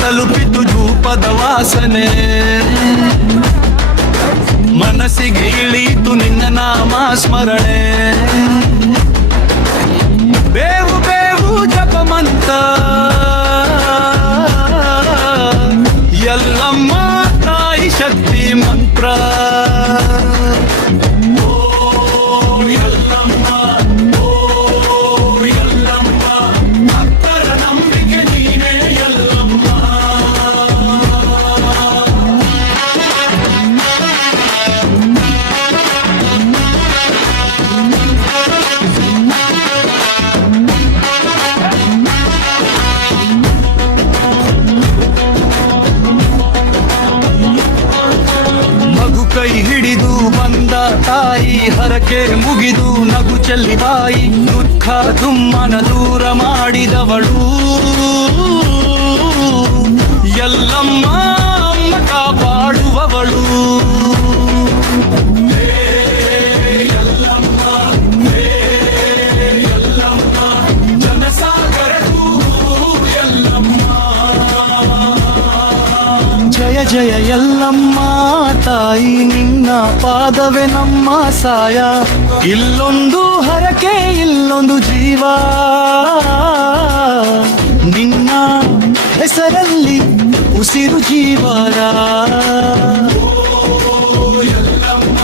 ತಲುಪಿತು ಧೂಪದ ವಾಸನೆ. ಮನಸ್ಸಿಗೆ ಇಳೀತು ನಿನ್ನ ನಾಮ ಸ್ಮರಣೆ. ಬೇವು ಬೇವು ಜಪಮಂತ ಎಲ್ಲಮ್ಮ ತಾಯಿ ಶಕ್ತಿ ಮಂತ್ರ. ಕೈ ಹಿಡಿದು ಬಂದ ತಾಯಿ ಹರಕೆ ಮುಗಿದು ನಗು ಚೆಲ್ಲಿ ಬಾಯಿ. ದುಃಖ ದುಮ್ಮನ ದೂರ ಮಾಡಿದವಳು ಎಲ್ಲಮ್ಮ ಅಮ್ಮ ಕಾಪಾಡುವವಳು. ಜಯ ಜಯ ಎಲ್ಲಮ್ಮ ತಾಯಿ ನಿನ್ನ ಪಾದವೇ ನಮ್ಮ ಸಾಯ. ಇಲ್ಲೊಂದು ಹರಕೆ ಇಲ್ಲೊಂದು ಜೀವ, ನಿನ್ನ ಹೆಸರಲ್ಲಿ ಉಸಿರು ಜೀವರ. ಎಲ್ಲಮ್ಮ